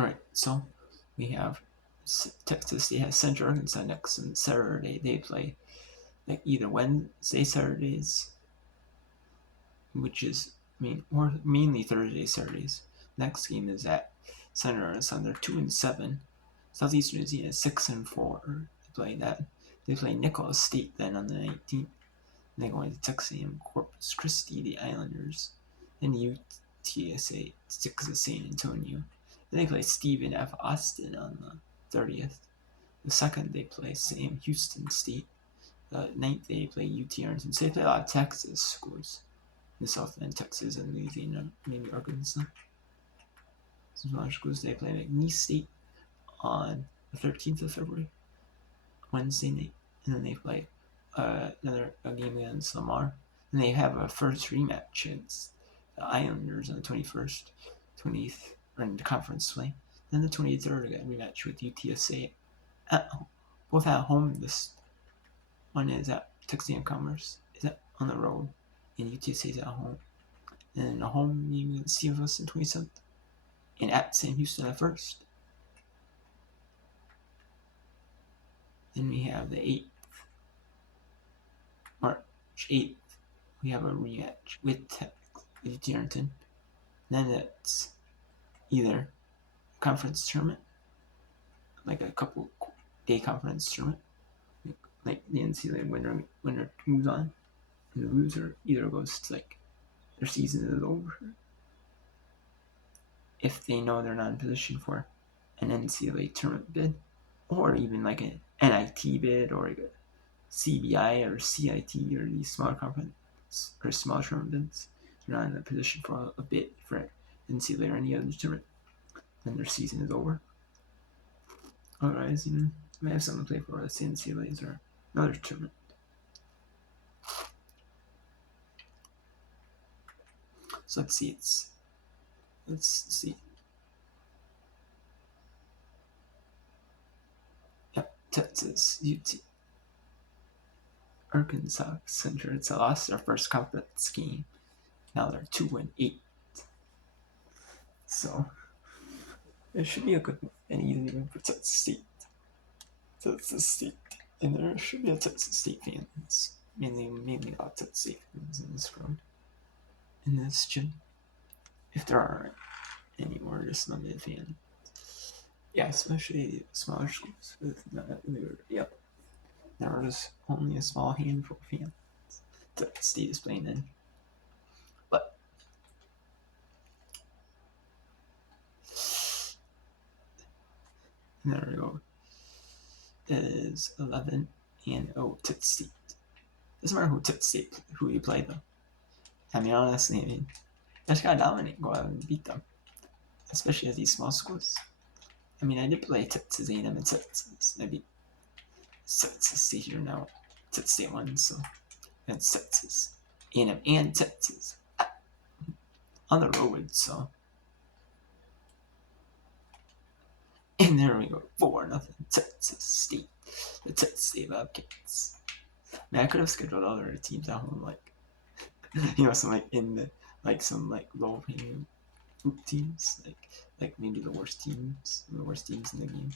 All right, so we have Texas State has Central Arkansas next on Saturday. They play like either Wednesday, Saturdays, which is or mainly Thursday, Saturdays. Next game is at Central Arkansas. They're 2-7. Southeastern Louisiana is 6-4. They play that. They play Nicholas State then on the 19th. They go into Texas A&M Corpus Christi, the Islanders. Then UTSA, Texas San Antonio. Then they play Stephen F. Austin on the 30th. The second they play Sam Houston State. The 9th they play UT Arlington. So they play a lot of Texas schools. In the South End, Texas, and Louisiana, maybe Arkansas. Some smaller schools. They play McNeese State on the 13th of February, Wednesday night. And then they play another game against Lamar. And they have a first rematch against the Islanders on the 21st, 20th, or in the conference play. Then the 23rd, again, rematch with UTSA both at home. This one is at Texas A&M Commerce, is on the road, and UTSA is at home. And a home game against CFS on the 27th, and at Sam Houston at first. Then we have the 8th, March 8th, we have a rematch with UT Arlington. Then it's either a conference tournament, like a couple day conference tournament, like the NCAA winner moves on, and the loser either goes to like their season is over if they know they're not in position for an NCAA tournament bid, or even like an NIT bid, or like a CBI or CIT, or these smaller conference or small tournament bids. They're not in a position for a bid for NCAA or any other tournament, then their season is over. Otherwise, they may have something to play for, let's say NCAAs or another tournament. So let's see. Yep, Texas, UT, Arkansas, Central. It's lost their first conference game. Now they're 2-8. So it should be a good and easy win for Texas State. And there should be a Texas State fans. Mainly a lot of Texas State fans in this crowd. In this gym. If there aren't any more, just limited fans. Yeah, especially smaller schools. Yep. There was only a small handful of fans that the state is playing in. But there we go. It is 11-0 Texas State. Doesn't matter who you play though. I mean, honestly, you just gotta dominate, go out and beat them. Especially at these small schools. I mean, I did play Texas A&M and Texas. I beat Texas State here now. Texas State won, so against Texas A&M and Texas on the road. So, and there we go, 4-0 Texas State. The Texas State Bobcats. Man, I could have scheduled other teams at home, like some like in the some low paying teams, like maybe the worst teams in the game.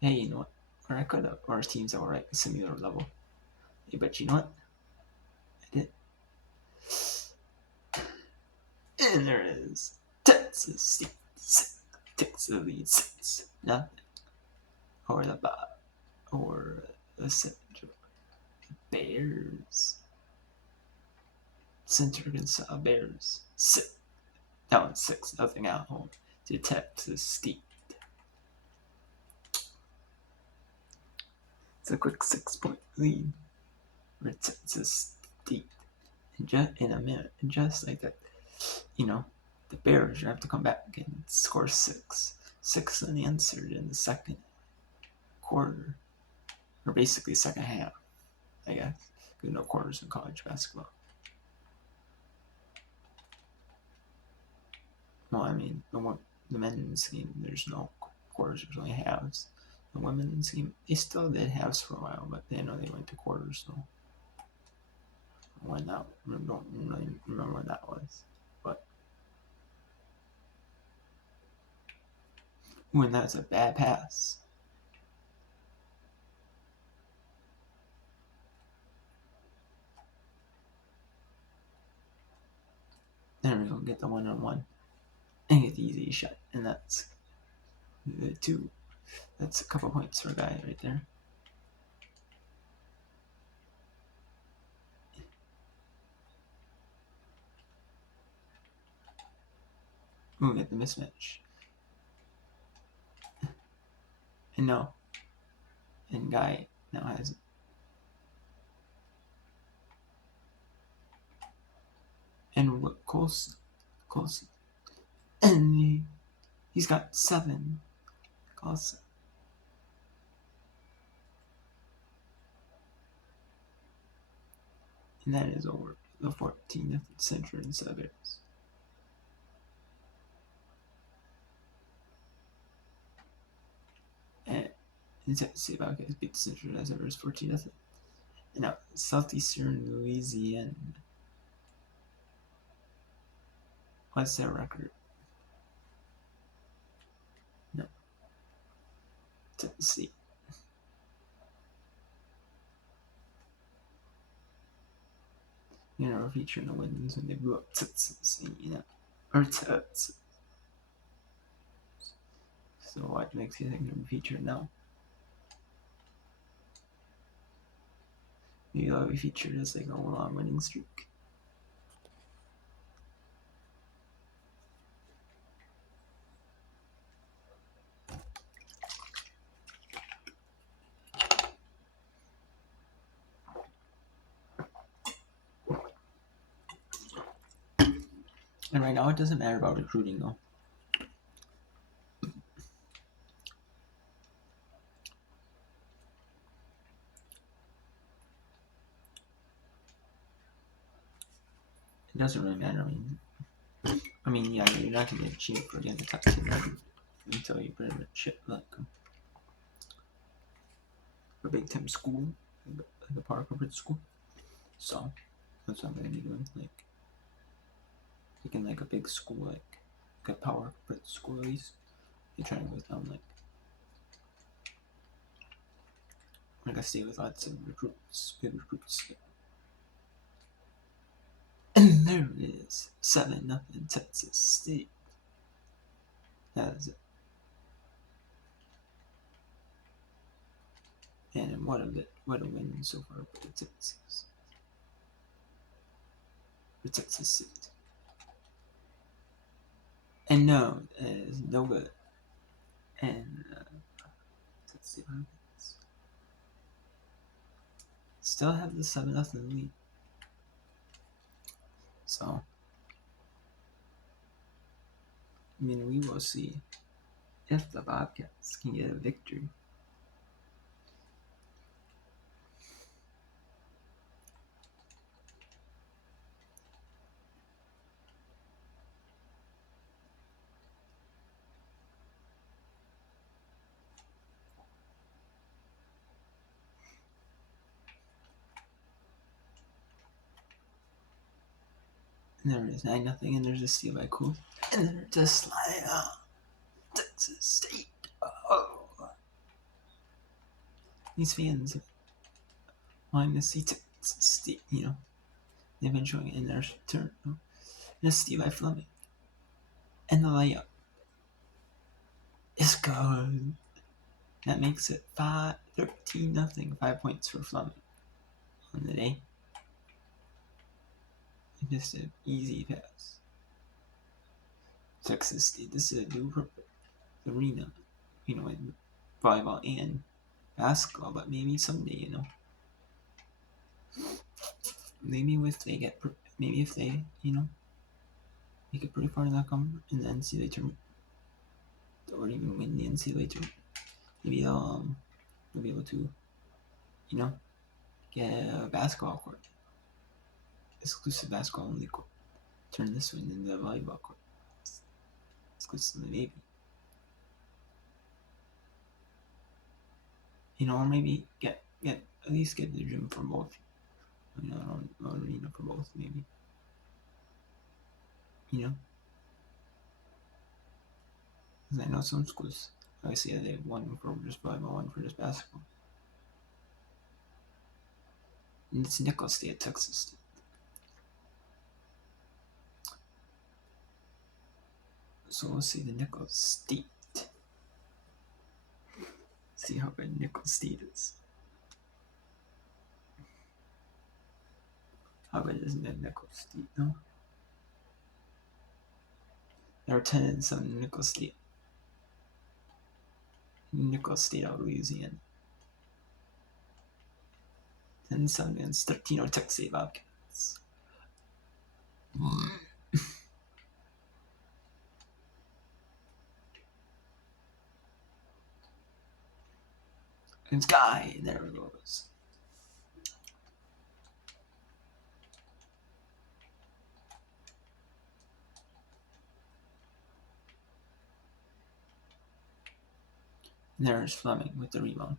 Hey, you know what? Or I could have, or teams that were like a similar level. Hey, but you know what? I did. And there it is. Texas State. Texas lead 6-0. Or the Central Bears. Central Arkansas Bears. Down 6-0 at home to Texas State. It's a quick 6-point lead for Texas State. In a minute, and just like that, the Bears have to come back and score 6 unanswered in the second quarter, or basically second half, I guess. Because no quarters in college basketball. Well, I mean, the men's game, there's no quarters, there's only halves. The women's game, they still did halves for a while, but they went to quarters, so when that, I don't really remember when that was, but When that's a bad pass. There we go, get the 1-on-1. And get the easy shot. And that's the 2. That's a couple points for a guy right there. We'll get the mismatch. And no. And guy now has it. And what Colson. And he's got 7. Colson. And that is over the 14th century in Severs. And see about his beat the century as Severs 14th. And now Southeastern Louisiana. What's their record? No. Tennessee. You know, featuring the wins when they blew up Tennessee, you know. Or Tennessee. So what makes you think they're featured now? Maybe they'll be featured as they go along winning streak. And right now it doesn't matter about recruiting though. It doesn't really matter. I mean, yeah, you're not gonna get cheap for getting the top 10 record until you pretty much ship like a big time school, like a power corporate school. So that's what I'm gonna be doing. Like taking like a big school, like a power corporate school at least. You're trying to go down like I stay with lots of recruits, good recruits. And there it is, 7-0 Texas State. That is it. And what a win so far for Texas. For Texas State. And no, it is no good. And let's see what happens. Still have the 7-0 lead. So, I mean, we will see if the Bobcats can get a victory. And there it is 9-0, and there's a steal by Cool. And then just like Texas State. Oh. These fans wanting to see Texas State, you know. They've been showing it in their turn. And a steal by Fleming. And the layup is good. That makes it 13-0. 5 points for Fleming on the day. Just an easy pass. Texas State. This is a new arena, you know, in volleyball and basketball. But maybe someday, you know, maybe if they, you know, make it pretty far in the NCAA tournament, or even win the NCAA tournament, maybe they'll be able to, you know, get a basketball court, exclusive basketball only court. Turn this one into a volleyball court, exclusively maybe. You know, or maybe get at least get the gym for both. You know, arena for both, maybe. You know, because I know some schools Obviously, they have one for just volleyball, one for just basketball. And it's Nicholls State, Texas State. So we'll see the Nicholls State. See how good Nicholls State is. How good is Nicholls State, no? There are 10 in some Nicholls State. Nicholls State out of Louisiana. 10-7 against 13 Texas State Bobcats. It's Guy. There it goes. And there's Fleming with the rebound.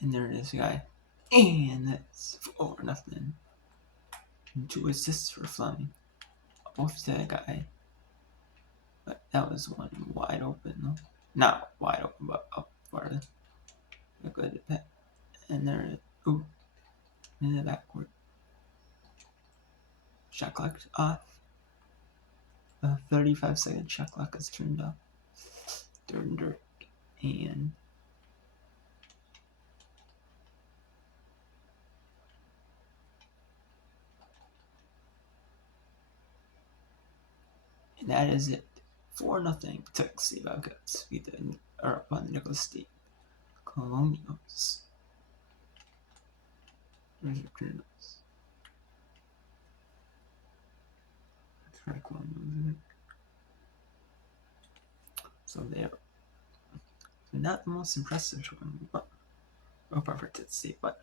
And there it is, Guy. And that's 4-0. And 2 assists for Fleming. Both to that Guy. But that was one wide open, though. Not wide open, but up farther. A good pet. And there it is. Ooh. In the backward. Shot clock off. A 35-second shot clock is turned off. Third and dirt. And that is it. 4-0. Texas State Bobcats are up on the Nicholls State Colonials. Where's your Colonials? That's right, Colonials, isn't it? So they're not the most impressive one, but apart from Texas State, but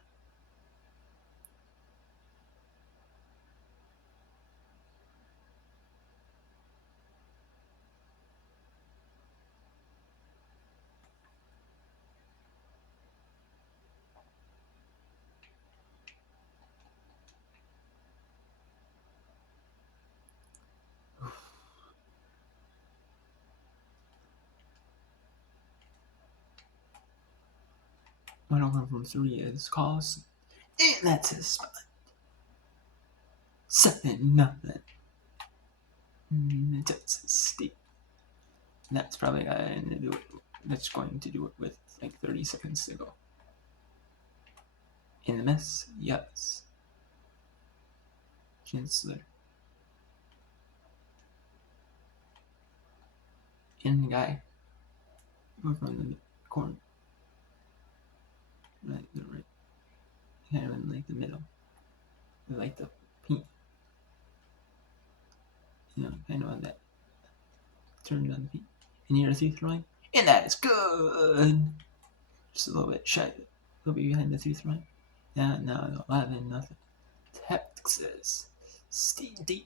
one over from 3 is Carlson. And that's his spot. 7-0. Texas State. And that's probably going to do it. That's going to do it with like 30 seconds to go. In the mess, yes. Chancellor. In the Guy. Over from the corner. Right, kind of in like the middle. Like the pink. Kind of on that. Turned on the pink. And you're 3-throw line. And that is good. Just a little bit shy. A little bit behind the 3-throw line. Yeah, now 11-0. Texas State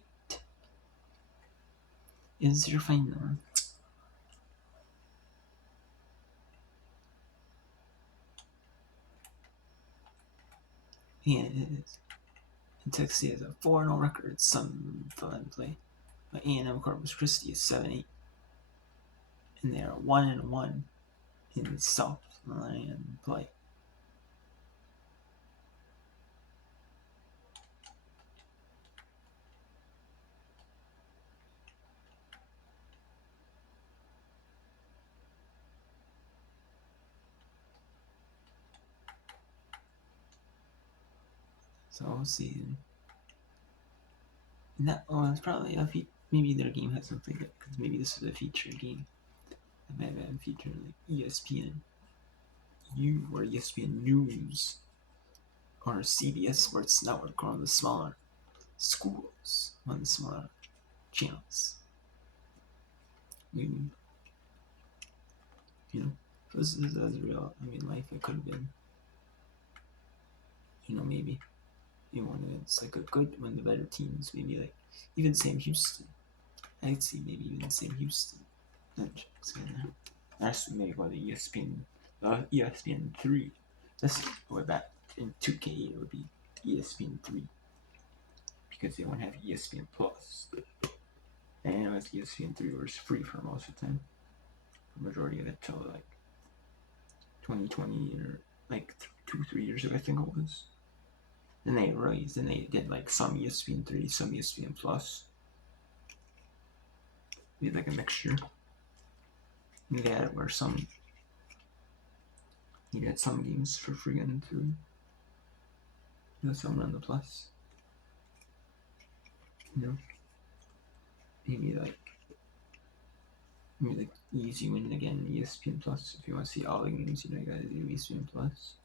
is your final. Yeah, it is. And Texas State has a 4-0 record. Some fun play. But A&M Corpus Christi is 7-8. And they are 1-1 in the Southland play. So we'll see. And that it's probably maybe their game has something because maybe this is a featured game. It might have been featured like ESPN or ESPN News or CBS Sports Network or on the smaller schools, on the smaller channels. Maybe, this is real. Life it could have been. Maybe. When it's like a good, one of the better teams, maybe like even Sam Houston. I'd say maybe even Sam Houston. That's maybe what the ESPN 3. This or that in 2K it would be ESPN 3 because they won't have ESPN Plus. And with ESPN 3 was free for most of the time. majority of it till like 2020 or like 2-3 years ago, I think it was. Then they raised, and they did like some ESPN3, some ESPN Plus. They had like a mixture. And they had it where you get some games for free and through. Some on the Plus. Maybe like easy win again ESPN Plus if you want to see all the games. You gotta do ESPN Plus,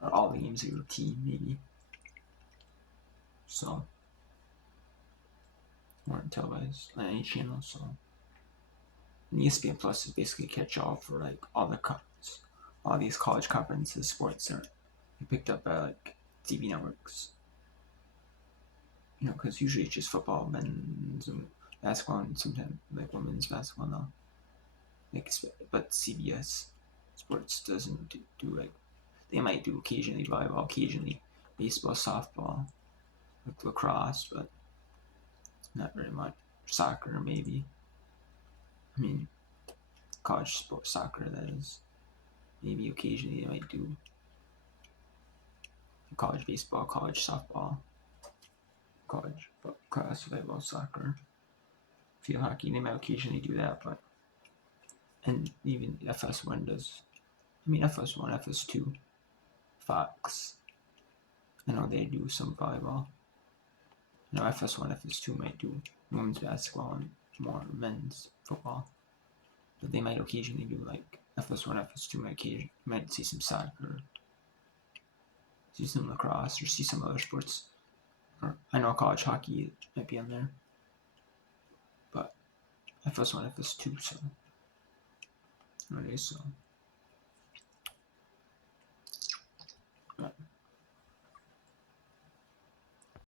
or all the games of your team maybe. So or televised on any channel. So and ESPN Plus is basically catch all for like all these college conferences, sports are picked up by like TV networks. Because usually it's just football, men's and basketball, and sometimes like women's basketball now. But CBS Sports doesn't do like, they might do occasionally volleyball, occasionally baseball, softball, like lacrosse, but not very much. Soccer maybe. I mean, college sports soccer, that is. Maybe occasionally they might do college baseball, college softball, college class volleyball, soccer, field hockey. They might occasionally do that, but and even FS1 does. I mean, FS1, FS2, Fox. I know they do some volleyball. FS1, FS2 might do women's basketball and more men's football. But they might occasionally do like FS1, FS2 might see some soccer, see some lacrosse, or see some other sports. Or I know college hockey might be on there. But FS1, FS2, so. Okay, so.